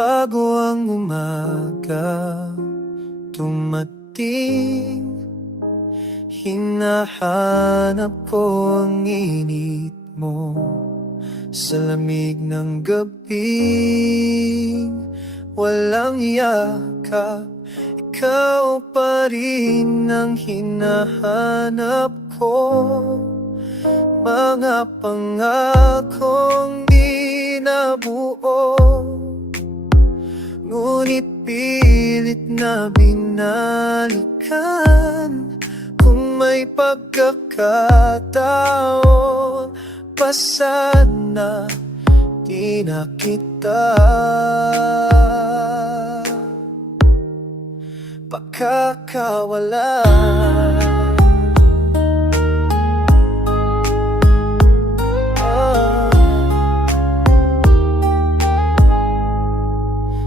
Bago ang umaga dumating, hinahanap ko ang init mo sa lamig ng gabi. Walang yakap, ikaw pa rin ang hinahanap ko. Mga pangakong di nabuo, ngunit pilit na binalikan. Kung may pagkakataon pa sana, di na kita pakakawalan.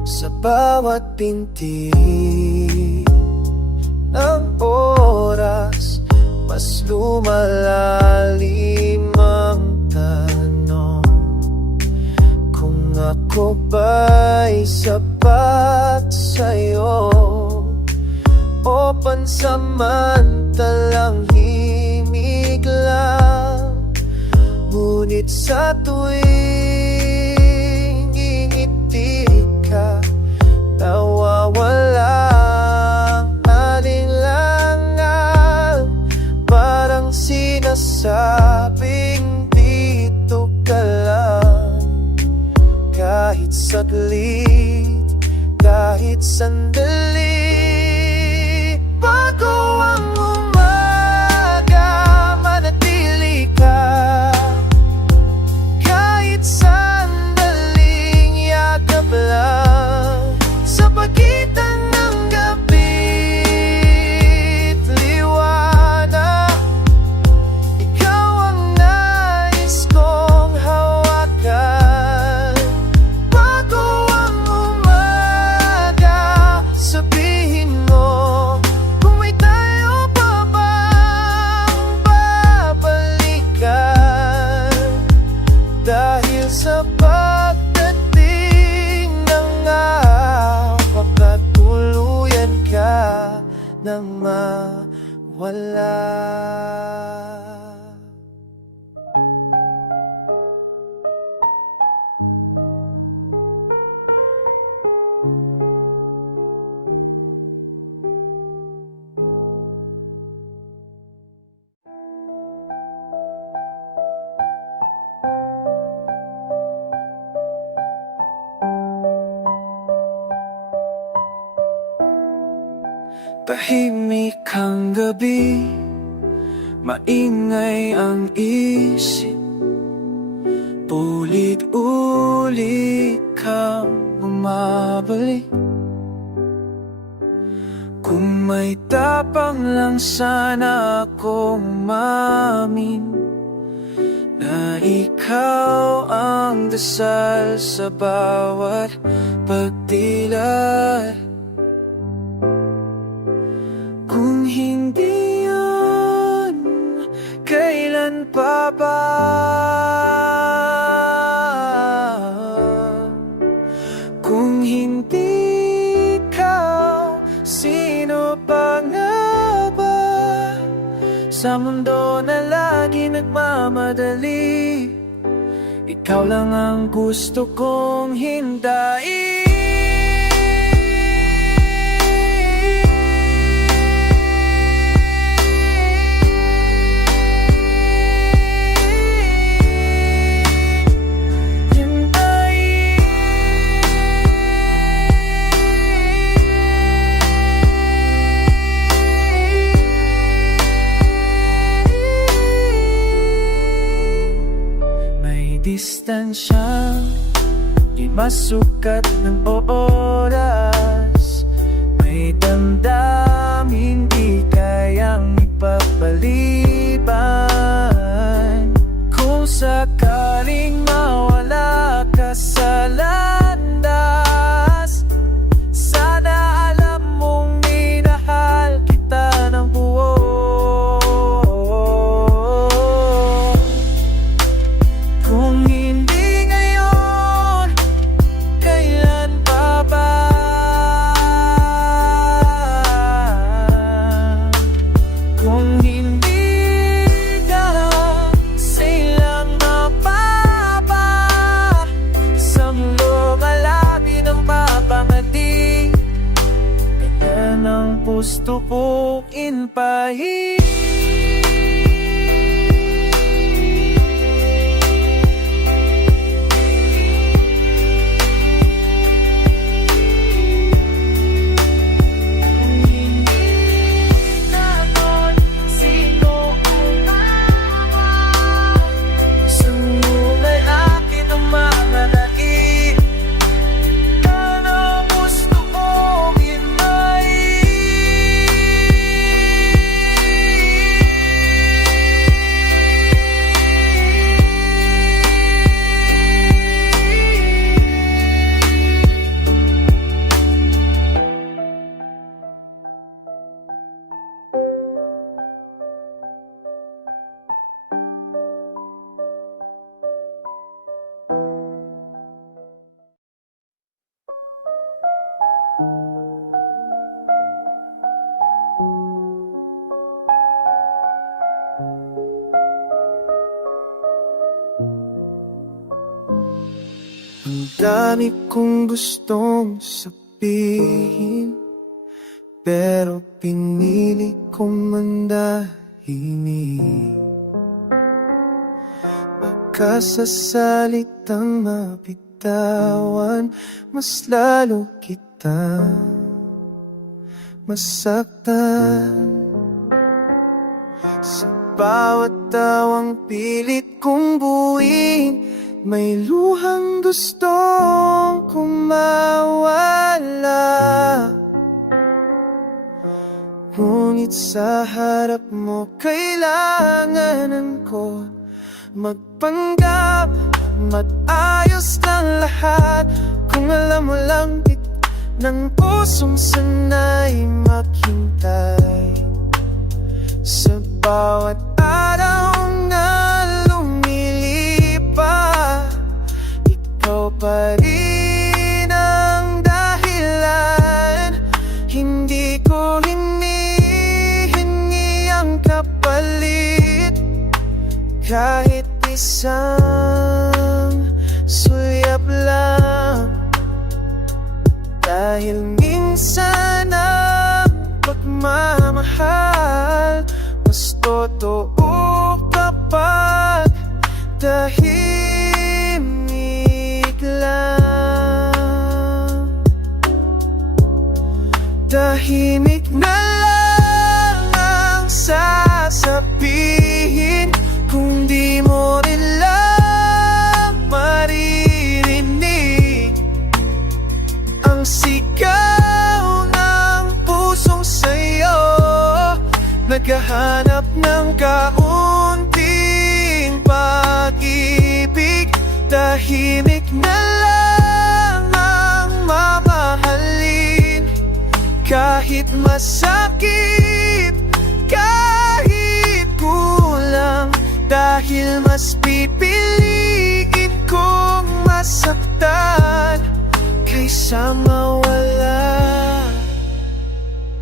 Sa bawat binti ng oras, mas lumalalim ang tanong kung ako ba'y sapat sa'yo o pansamantalang himig lang. Ngunit sa tuwing ngingiti ka, nawawalang alinlangan. Parang sinasabing dito ka lang, kahit saglit, kahit sandali. Bago ang umaga, manatili ka, kahit sandaling yakap lang. Sa pagitan ng gabi't liwanag, ikaw ang nais kong hawakan. Bago ang umaga, sabihin mo kung may tayo pa bang babalikan. Dahil sa pagdating ng baka tuluyan ka nang mawala. Tahimik ang gabi, maingay ang isip, ulit-ulit kang bumabalik. Kung may tapang lang sana akong mamin na ikaw ang dasal sa bawat pagdilat. Kung hindi yun, kailan pa ba? Kung hindi ikaw, sino pa nga ba? Sa mundo na lagi nagmamadali, ikaw lang ang gusto kong hindain. Distansya, di masukat ng oras. May damdamin di kayang ipagpaliban. Kung sakaling mawala ka sa landas, sana alam mong minahal kita ng buo. Kung hindi ngayon, kailan pa? gusto kong inpahin. Ang dami kong gustong sabihin, pero pinili kong mandahimik. Baka sa salitang mabitawan, mas lalo kita masaktan. Sa bawat tawang pilit kong buuin, may luhang gustong kong mawala. Ngunit sa harap mo, kailanganan ko magpanggap, matayos ng lahat. Kung alam mo lang ng pusong sanay maghintay. Sa bawat araw na pa rin ang dahilan. Hindi ko hinihingi ang kapalit, kahit isang sulyap lang. Dahil minsan ang pagmamahal mas totoo kapag tahimik na lang ang sasabihin. Kung di mo rin lang maririnig ang sigaw ng pusong sa'yo, naghahanap ng kaunting pag-ibig. Tahimik na lang ang mamahalin, kahit masakit, kahit kulang. Dahil mas pipiliin kong masaktan kaysa mawala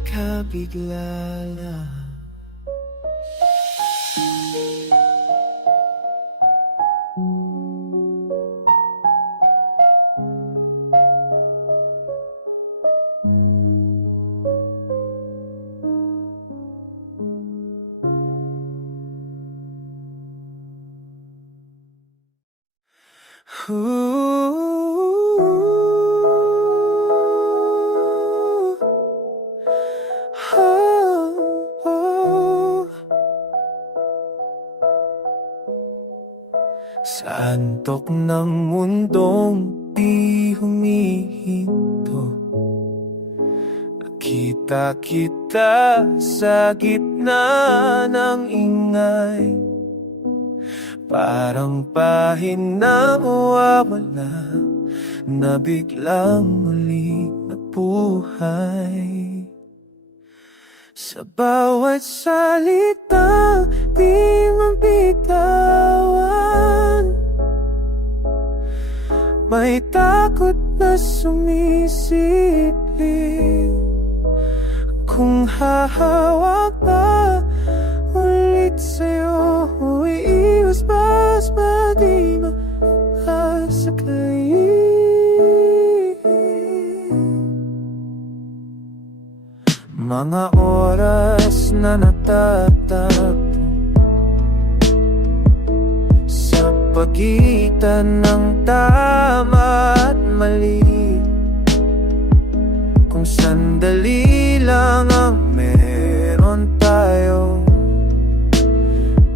ka bigla lang. Sa antok ng mundong di humihinto, nakita kita sa gitna ng ingay. Parang pahina mawawala, na biglang muli nabuhay. Sa bawat salita di mabitawan, may takot na sumisilip. Kung hahawak ka ulit sa'yo, iiwas ba's ba di makasakay? mga oras na natatag sa pagitan ng tama at mali. Kung sandali lang ang meron tayo,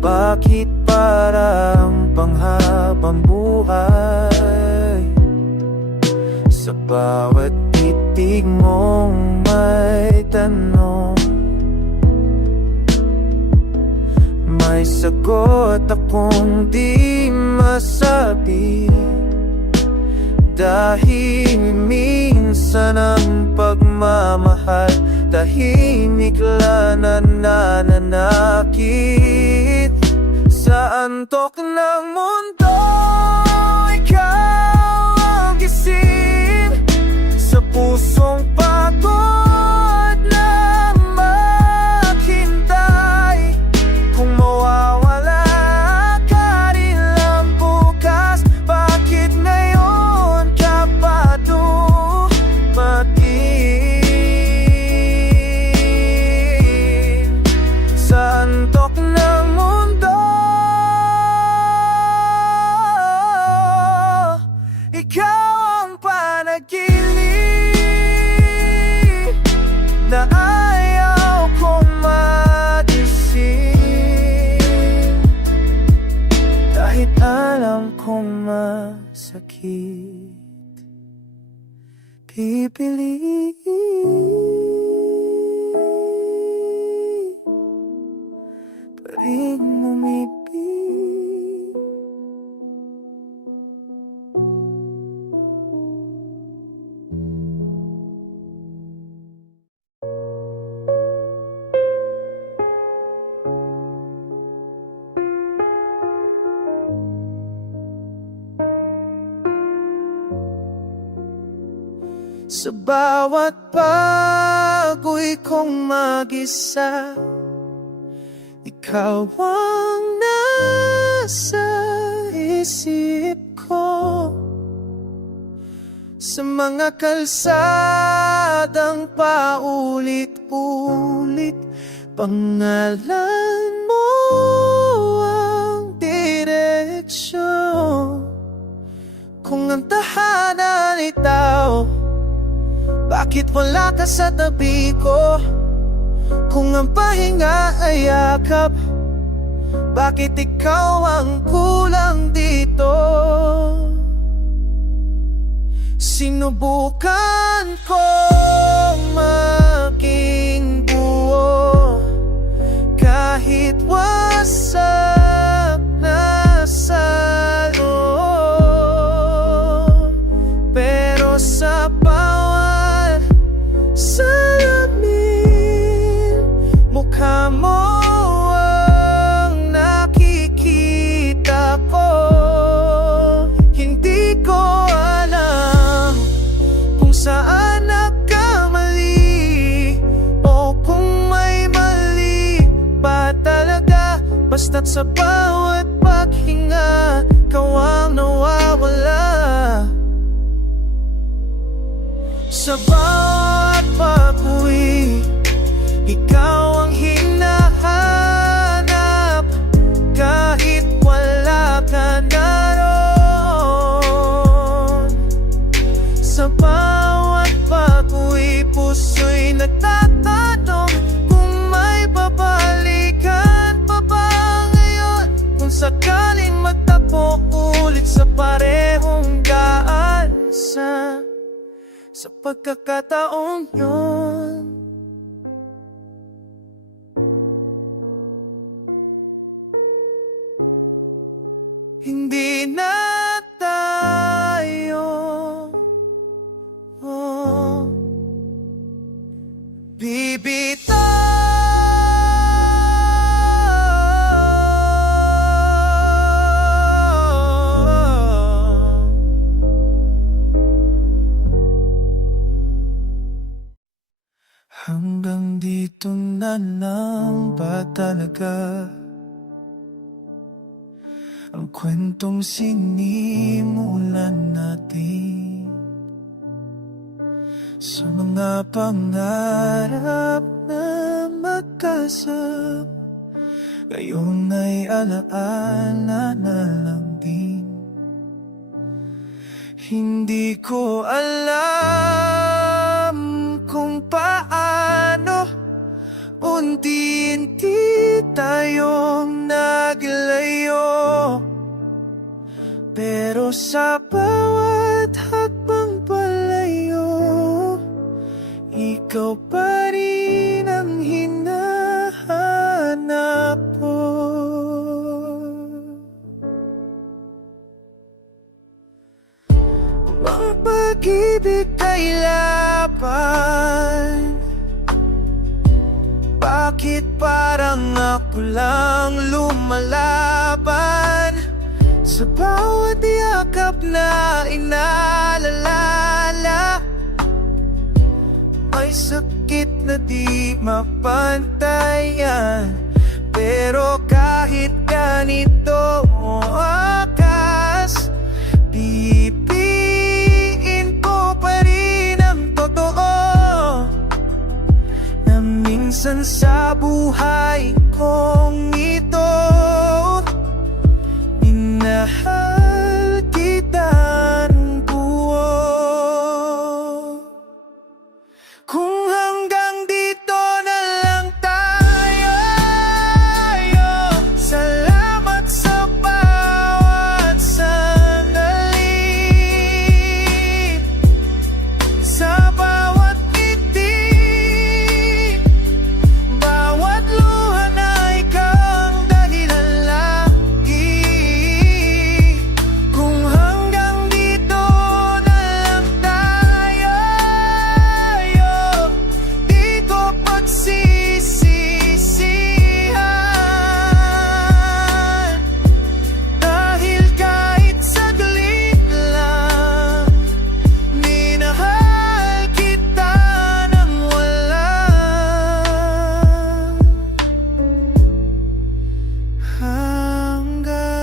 bakit parang panghabang buhay? Sa bawat titig mong may tanong, may sagot akong di masabi. Dahil minsan ang pagmamahal tahimik lang na nananakit. Sa antok ng mundo, ikaw ang gising sa pusong pagod na maghintay. Kung mawawala ka rin lang bukas, bakit ngayon ka pa dumating? Sa antok ng mundo, ikaw ang panaginip na ayaw kong magising. Kahit alam kong masakit, pipiliin pa rin umibig. Sa bawat pag-uwi kong mag-isa, ikaw ang nasa isip ko. Sa mga kalsadang paulit-ulit, pangalan mo ang direksyon. Kung ang tahanan ay tao, bakit wala ka sa tabi ko? Kung ang pahinga ay yakap, bakit ikaw ang kulang dito? Sinubukan kong maging buo, kahit wasak na sa loob. Pero sa bawat salamin, mukha mo ang nakikita ko. Hindi ko alam kung saan nagkamali o kung may mali pa talaga. Basta't sa bawat paghinga, ikaw ang nawawala. Sa bawat pag-uwi, ikaw ang hinahanap. Kahit wala ka naroon, sa bawat pag-uwi, puso'y nagtatanong kung may babalikan pa ba ngayon. Kung sakaling magtagpo ulit sa parehong daan, sa pagkakataong yun. Hindi na tayo bibitaw. Hanggang dito na lang ba talaga ang kwentong sinimulan natin? Sa mga pangarap na pag-asa. Ngayon ay alaala na lang din. Hindi ko alam kung paano unti-unti tayong naglayo, pero sa bawat hakbang palayo, ikaw pa rin ang hinahanap ko. Ang pag-ibig ay laban. Bakit parang ako lang lumalaban? Sa bawat yakap na inaalala, may sakit na di mapantayan. Pero kahit ganito wakas, pipiliin ko pa rin ang totoo, na minsan sa buhay kong ito, minahal kita ng buo. Kung hanggang dito na lang tayo, salamat sa bawat sandali, sa bawat ngiti, bawat luha na ikaw ang dahilan lagi. Kung hanggang dito na lang tayo, di ko pagsisisihan, dahil kahit saglit lang, minahal kita ng walang hanggan.